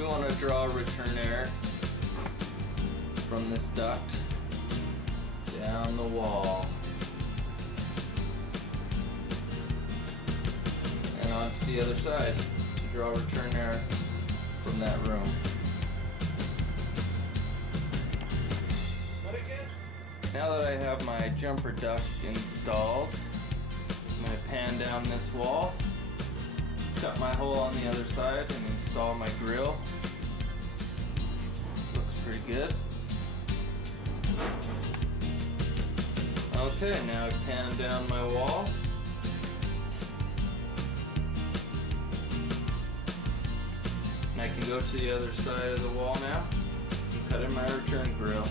We want to draw return air from this duct down the wall and onto the other side to draw return air from that room. Now that I have my jumper duct installed, I'm going to pan down this wall, cut my hole on the other side, and install my grill. Looks pretty good. Okay, now I pan down my wall. And I can go to the other side of the wall now and cut in my return grill.